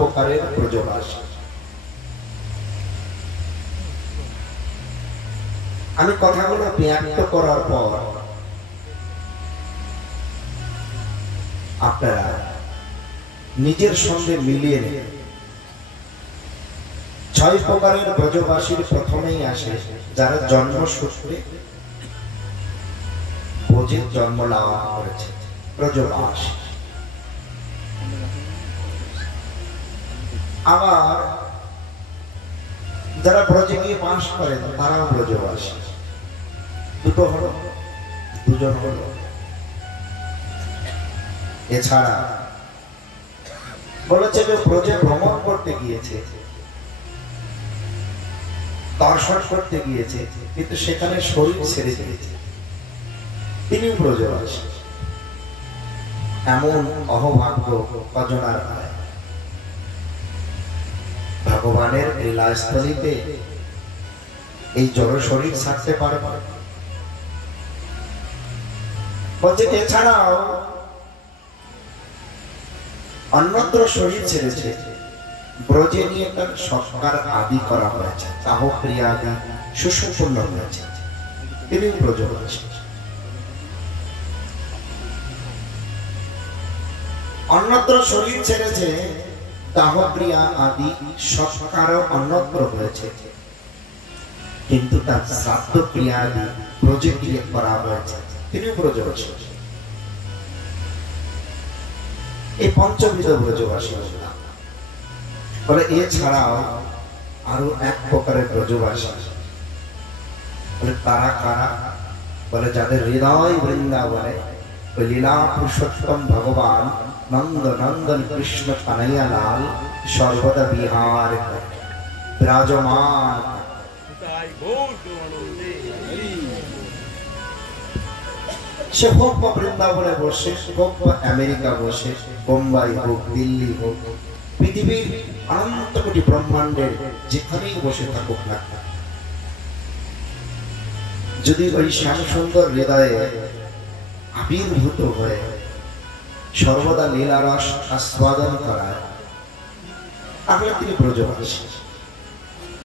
প্রকারের ব্রজবাস। আমি কথাগুলো ব্যক্ত করার পর আপনারা নিজের সঙ্গে মিলিয়ে নেন। 6 প্রকারের ব্রজবাসীর প্রথমেই আসে যারা জন্মসূত্রে ব্রজের জন্ম লাভ করেছে, ব্রজবাস। আবার যারা ব্রজে গিয়ে বাস করেন তারাও ব্রজবাসী। দুটো হলো, দুজন হলো। এছাড়া বলেছে যে ব্রজে ভ্রমণ করতে গিয়েছে, দর্শন করতে গিয়েছে, কিন্তু সেখানে শরীর ছেড়ে দিয়েছে, তিনি ব্রজবাসী। এমন অহভাগ্য কজনার হয়। ভগবানের লীলাস্থলীতে এই জড় শরীর ছাড়তে পারবে। বলছে এছাড়াও অন্যত্র শরীর ছেড়েছে, ব্রজে নিয়ে তার সংস্কার আদি করা হয়েছে, তাহ ক্রিয়া আদি সুসম্পন্ন হয়েছে, তিনি ব্রজবাসী। অন্যত্র শরীর ছেড়েছে, দাহ ক্রিয়া আদি সংস্কার অন্যত্র হয়েছে, কিন্তু তার শ্রাদ্ধ ক্রিয়া আদি ব্রজে ক্রিয়া করা হয়েছে, তিনি ব্রজবাসী। এই পঞ্চবিধ ব্রজবাসী বলে। এছাড়াও আরো এক প্রকারের ব্রজবাসী বলে। তারা কারা? বলে যাদের হৃদয় বৃন্দাবনে ওই লীলা পুরুষোত্তম ভগবান নন্দ নন্দন কৃষ্ণ কানাইয়া লাল সর্বদা বিহার বিরাজমান। সে হোক বা বৃন্দাবনে বসে, হোক বা আমেরিকা বসে, বোম্বাই হোক, দিল্লি হোক, পৃথিবীর অনন্ত কোটি ব্রহ্মাণ্ডের যেখানেই বসে থাকুক না, যদি ওই শ্যাম সুন্দর হৃদয়ে আবির্ভূত হয়ে সর্বদা লীলারস আস্বাদন করায়, তাহলে তিনি ব্রজবাসী।